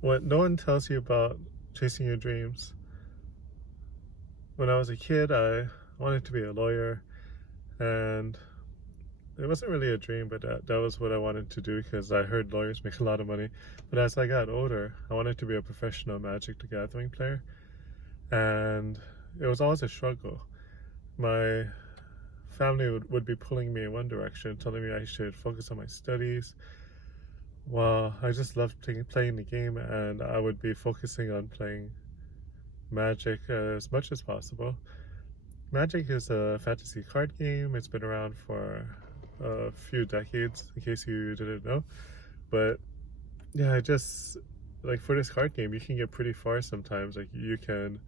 What no one tells you about chasing your dreams. When I was a kid, I wanted to be a lawyer, and it wasn't really a dream, but that was what I wanted to do because I heard lawyers make a lot of money. But as I got older, I wanted to be a professional Magic the Gathering player, and it was always a struggle. My family would be pulling me in one direction, telling me I should focus on my studies. Well, I just loved playing the game, and I would be focusing on playing Magic as much as possible. Magic is a fantasy card game. It's been around for a few decades, in case you didn't know. But yeah, I just like for this card game, you can get pretty far sometimes. Like you can.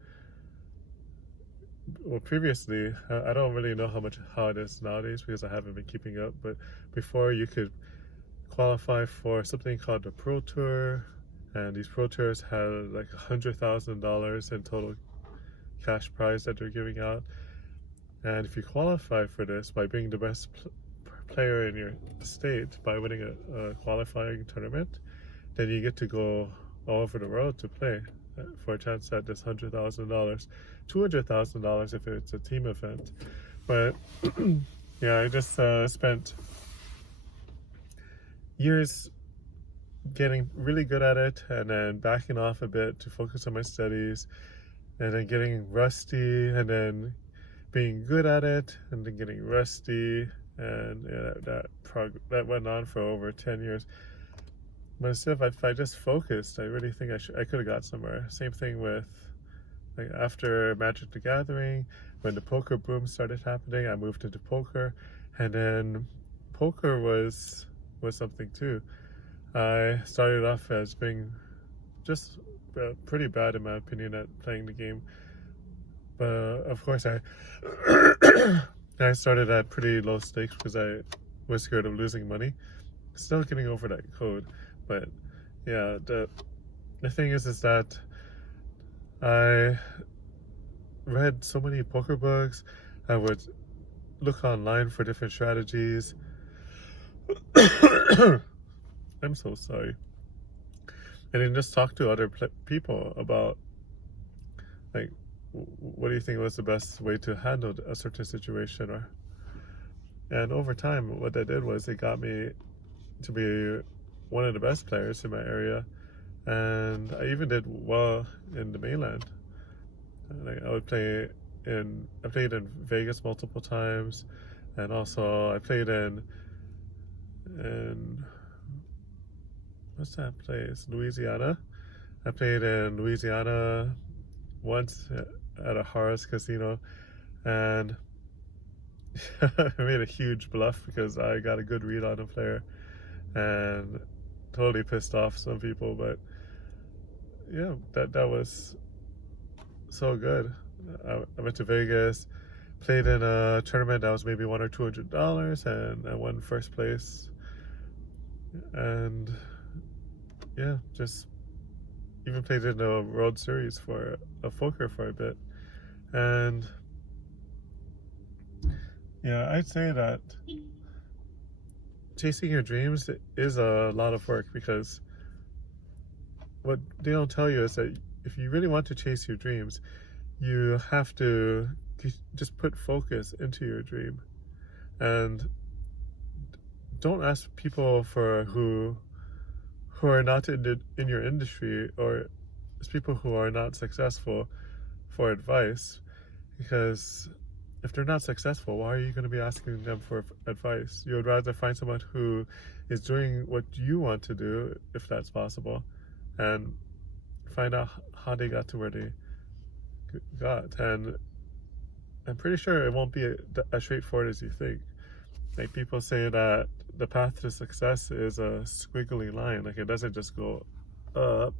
Well, previously, I don't really know how it is nowadays because I haven't been keeping up. But before, you could qualify for something called the Pro Tour, and these Pro Tours had like $100,000 in total cash prize that they're giving out. And if you qualify for this by being the best player in your state by winning a qualifying tournament, then you get to go all over the world to play for a chance at this $100,000, $200,000 if it's a team event. But yeah, I just spent years getting really good at it and then backing off a bit to focus on my studies and then getting rusty and then being good at it and then getting rusty, and yeah, that went on for over 10 years. But if I just focused, I really think I could have got somewhere. Same thing with like after Magic the Gathering, when the poker boom started happening, I moved into poker, and then poker was something too. I started off as being just pretty bad in my opinion at playing the game, but of course I started at pretty low stakes because I was scared of losing money. Still getting over that code, but yeah, the thing is that I read so many poker books. I would look online for different strategies. I'm so sorry. And then just talk to other people about like what do you think was the best way to handle a certain situation, or and over time what that did was it got me to be one of the best players in my area, and I even did well in the mainland. Like I played in Vegas multiple times, and also I played in what's that place, Louisiana. I played in Louisiana once at a Harrah's casino, and I made a huge bluff because I got a good read on a player and totally pissed off some people. But yeah, that was so good. I went to Vegas, played in a tournament that was maybe $100 or $200, and I won first place. And yeah, just even played in a World Series for a poker for a bit. And yeah, I'd say that chasing your dreams is a lot of work, because what they don't tell you is that if you really want to chase your dreams, you have to just put focus into your dream, and don't ask people who are not in your industry, or people who are not successful, for advice, because if they're not successful, why are you going to be asking them for advice? You would rather find someone who is doing what you want to do, if that's possible, and find out how they got to where they got. And I'm pretty sure it won't be as straightforward as you think. Like people say that the path to success is a squiggly line. Like it doesn't just go up,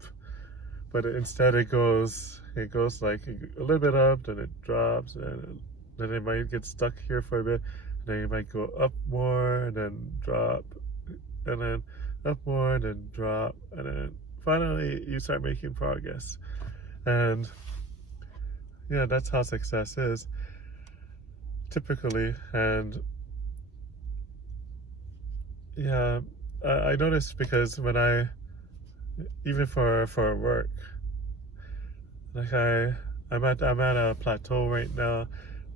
but instead it goes like a little bit up, then it drops, and then it might get stuck here for a bit, and then it might go up more and then drop, and then up more and then drop, and then finally you start making progress. And yeah, that's how success is typically. And yeah, I noticed because when I even for work. Like I'm at a plateau right now,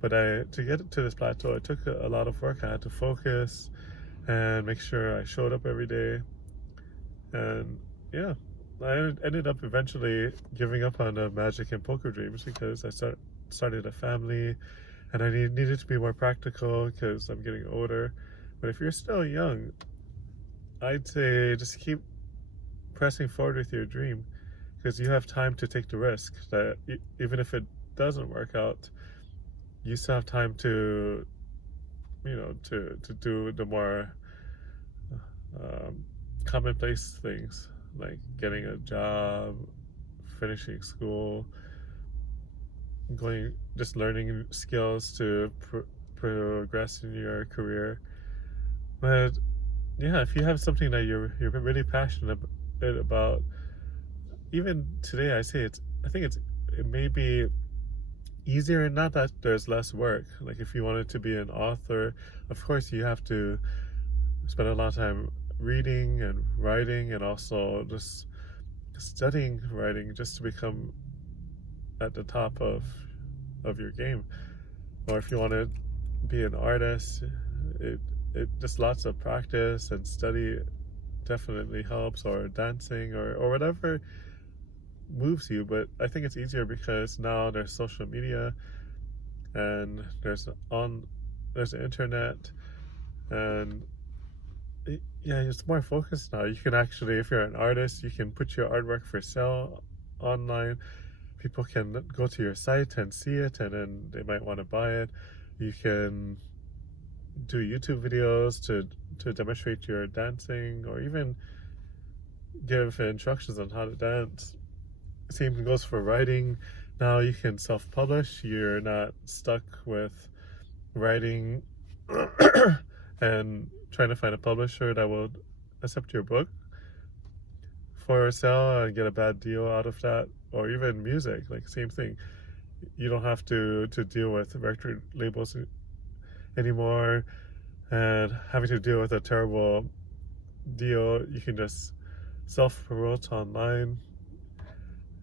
but to get to this plateau, it took a lot of work. I had to focus and make sure I showed up every day. And yeah, I ended up eventually giving up on the magic and poker dreams because I started a family, and I needed to be more practical because I'm getting older. But if you're still young, I'd say just keep pressing forward with your dream, because you have time to take the risk that even if it doesn't work out, you still have time to, to do the more commonplace things like getting a job, finishing school, just learning skills to progress in your career. But yeah, if you have something that you're really passionate about, even today, I think it may be easier, not that there's less work. Like if you wanted to be an author, of course you have to spend a lot of time reading and writing, and also just studying writing just to become at the top of your game. Or if you want to be an artist, it just lots of practice and study definitely helps, or dancing, or whatever moves you. But I think it's easier because now there's social media, and there's the internet, and yeah, it's more focused now. You can actually, if you're an artist, you can put your artwork for sale online. People can go to your site and see it, and then they might want to buy it. You can do YouTube videos to demonstrate your dancing, or even give instructions on how to dance. Same goes for writing. Now you can self-publish. You're not stuck with writing and trying to find a publisher that will accept your book for sale and get a bad deal out of that. Or even music, like same thing. You don't have to deal with record labels anymore and having to deal with a terrible deal. You can just self-promote online.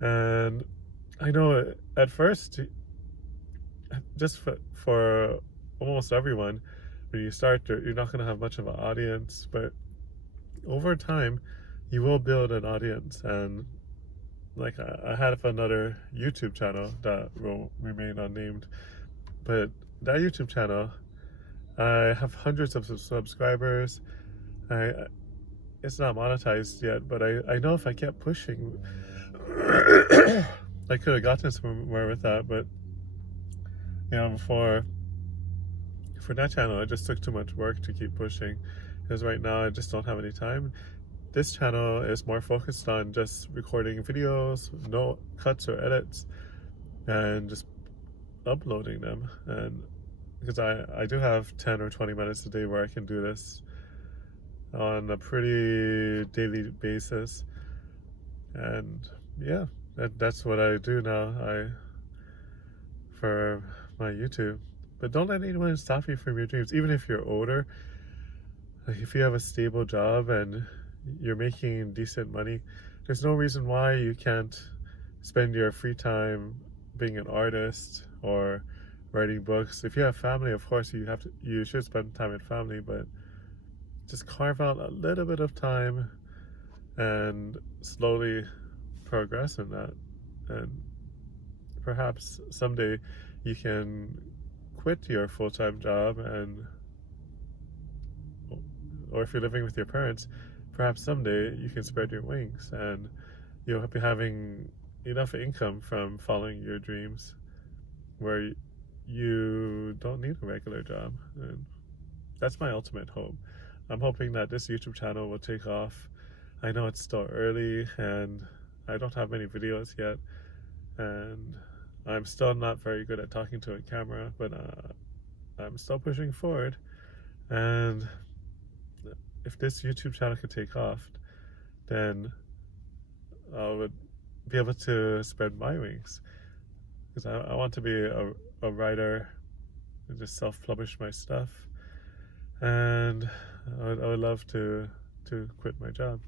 And I know at first, just for almost everyone, when you start, you're not going to have much of an audience, but over time you will build an audience. And like I have another YouTube channel that will remain unnamed, but that YouTube channel, I have hundreds of subscribers. It's not monetized yet, but I know if I kept pushing, I could have gotten somewhere with that. But for that channel, it just took too much work to keep pushing, because right now I just don't have any time. This channel is more focused on just recording videos, no cuts or edits, and just uploading them. And because I do have 10 or 20 minutes a day where I can do this on a pretty daily basis. And yeah, that's what I do now for my YouTube. But don't let anyone stop you from your dreams, even if you're older. Like if you have a stable job and you're making decent money, there's no reason why you can't spend your free time being an artist or writing books. If you have family, of course you should spend time with family, but just carve out a little bit of time and slowly progress in that. And perhaps someday you can quit your full-time job, or if you're living with your parents, perhaps someday you can spread your wings and you'll be having enough income from following your dreams where you don't need a regular job. And that's my ultimate hope. I'm hoping that this YouTube channel will take off. I know it's still early and I don't have many videos yet, and I'm still not very good at talking to a camera, but I'm still pushing forward. And if this YouTube channel could take off, then I would be able to spread my wings, because I want to be a writer and just self-publish my stuff. And I would love to quit my job.